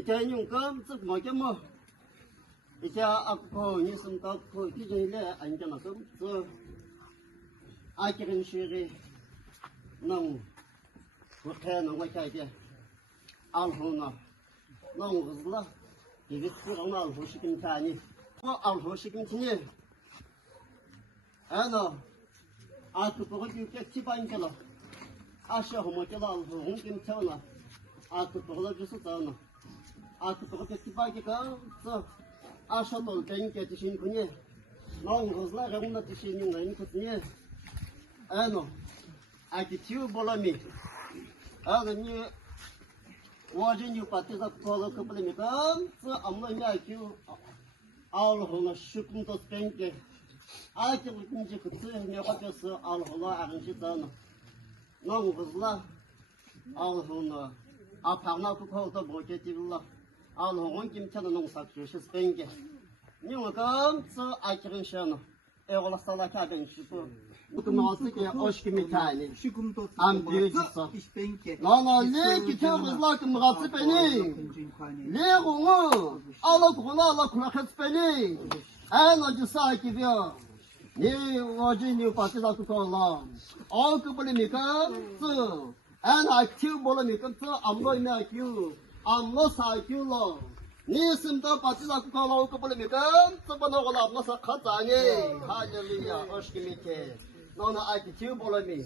이제 용감 즉 뭐게 뭐 이제 앞으로 예수님과 그 기존에 안전하고 저 아기는 시리 너무 그렇게는 거기에 알호나 너무 그슬라 이게 그런 알호 시킨 자니 뭐 알호 시킨 자니 아너 아그 보고 이렇게 집안이잖아 아시아 호모텔 알호 홍김 차나 아그 보고 주셨잖아 아그 보고 집안이가 저 아셔도 되니까 드신 분이 너무 그슬라 그런 드시는 거 있거든요 아너 아기 tiu bolami agni wajin yu patisa kolo kapli kan so amna nya kiu al hono shukun to spenke ati kunji kutse ne papeso al hono aranji dana nong guzla al hono apagna ku ko to boje tibla al hono kim chana nong sakju spenke ni wakam so akirin shano egola sala ka ben shipo Utumazlık ya hoş kimi tane. Am büyücüsü. Nana ne ki tevrizlak mıgatı beni. Ne onu? Allah kula kıt beni. En acısı akibi ya. Ne vacı ne patizak kola. Al kıbılı mikam tı. En aktif bola mikam tı amloy ne akiu. Amlo sakiu lo. Ne simta patizak kola kıbılı mikam tı bana kola amlo sakatane. Hallelujah. Hoş kimi te. 너는 아기 지우볼라미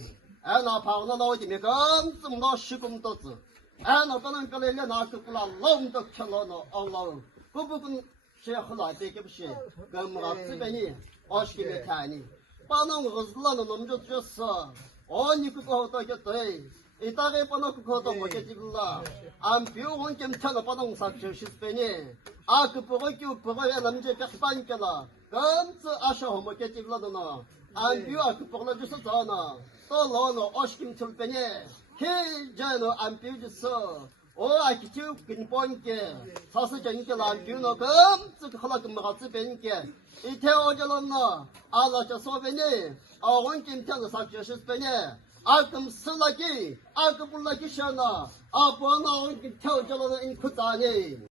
애나 방나 나오지면 검증 너 시금 떴어 애나 떠는 거래려 나스구나 롱도 켜놓노 엉롱 그 부분 쉐흐라 되게부시 그뭐가 쓰베니 어시기메 타니 빠는 거슬라는 넘저 줬어 아니 그거 어떻게 돼 이따가 빠는 그거도 못겠지 불라 안 비오온 점차가 빠는 삭셔 시스베니 아그 버거규 버거야 남제 백반께라 검증 아셔 못겠지 불라도나 안 비와 그 버거 줘서 자나 또 너는 어시김 출배니 해자는 안 비워줬어 오 아기 쭉 근본께 사서 전께 안 비우노 검증 하나 금마가 쓰배니께 이 태어절었나 알아서 소배니 원김 태어서 삭제셨배니 아금 슬라기 아금 불라기 셔나 아버나 원김 태어절었는 인크다니